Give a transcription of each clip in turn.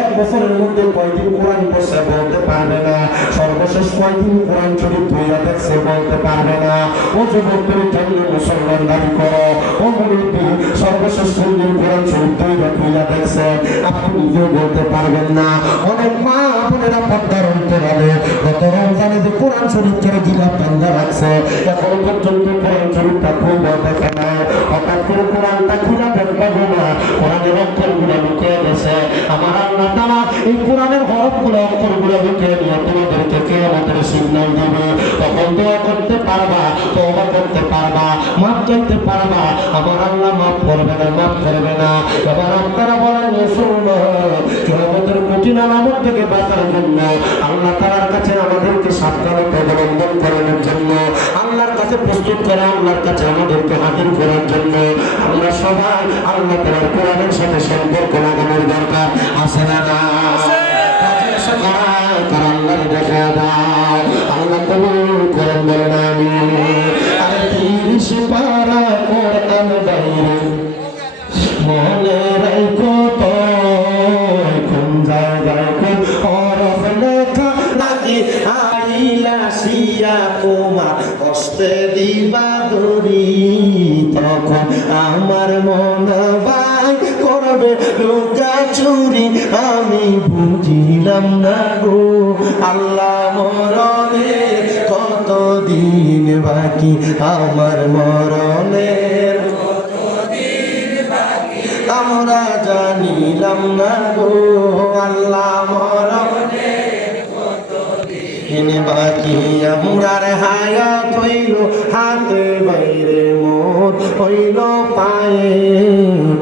এক বছরের মধ্যে কয়দিন কোরআন পড়ছে বলতে পারবে না, সর্বশেষ কয়দিন কোরআন শরীফ ধুইয়া দেখছে বলতে পারবে না। ও যুবকের জন্য মুসলমান দাবি করো, ও মুরব্বী সর্বশেষ কোনদিন কোরআন শরীফ ধুইয়া দেখছে আপনি নিজেও বলতে পারবেন না। অনেক মা বোনেরা পর্দার অন্তরালে গত রমজানে যে কোরআন শরীফ ছেড়ে জিলা পান্দা রাখছে, এখন পর্যন্ত কোরআন শরীফটা খুব দেখে না। হঠাৎ করে কোরআনটা খুলে দেখতে না, কোরআনের অক্ষরগুলো লুকিয়ে গেছে। আমার আল্লাহ তাআলা এই কোরআনের হরফগুলো অক্ষরগুলো লুকিয়ে নিয়ে তোমাদেরকে কিয়ামতের সিগন্যাল দিবে। তখন দোয়া করতে পারবা, তওবা করতে পারবা, মাফ চাইতে পারবা। আমার আল্লাহ মাফ করবে না, মাফ করবে না। এবার আপনারা বলেন শুনুন, কিয়ামতের কঠিন আলামত থেকে বাঁচার জন্য আল্লাহ তাআলার কাছে আমাদেরকে সাবধানতা অবলম্বন করানোর জন্য, আল্লাহর কাছে প্রস্তুত করা, আল্লাহর কাছে আমাদেরকে হাজির করার জন্য আমরা সবাই আল্লাহ তাআলার কোরআনের সাথে সম্পর্ক লাগানোর দরকার আছে না? আল্লাহ দেখা দাও, আল্লাহ কবুল করেন বলেন আমিন। আর 30 পারা কোরআন বাইরে মনে রাখো তো কোন জায়গায় কোন হরফ লেখা নাকি আইলা শিয়া তোমা কষ্টে দিবা দরি, তখন আমার মন ভাই করবে লুকা চুরি, আমি বুঝিলাম না গো আল্লাহ মরণে কতদিন বাকি, আমার মরণের আমরা জানিলাম না গো আল্লাহ মরণের কতদিন বাকি, আমরার হায়াত হইল হাতে বাইরে মোর হইল পায়ে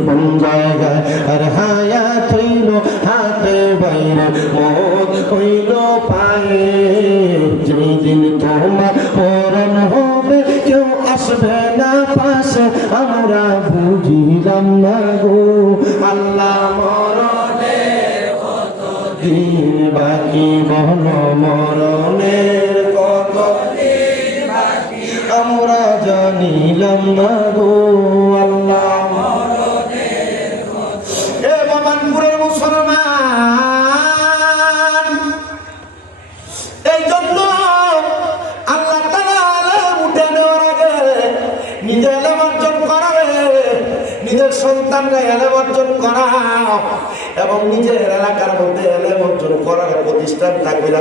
কোন জায়গায়, আর হায়াত হইল হাতে বাইরে মোর হইল পায়ে, যেদিন তোমার মরণ হবে কেউ আসবে না পাশে, আমরা বুঝিলাম না গো আল্লাহ মরণের কতদিন বাকি, বল মরণের কতদিন বাকি, আমরা জানিলাম না গো আল্লাহ মরণের কতদিন। এ বাবানপুরের মুসলমান, এই জন্য আল্লাহ তাআলা আলেম উঠে নেওয়ার আগে নিজে এলেম অর্জন করাবে, নিজের সন্তানকে এলেম অর্জন করাও এবং নিজের এলাকার মধ্যে এলেম অর্জন করার প্রতিষ্ঠান থাকবে না।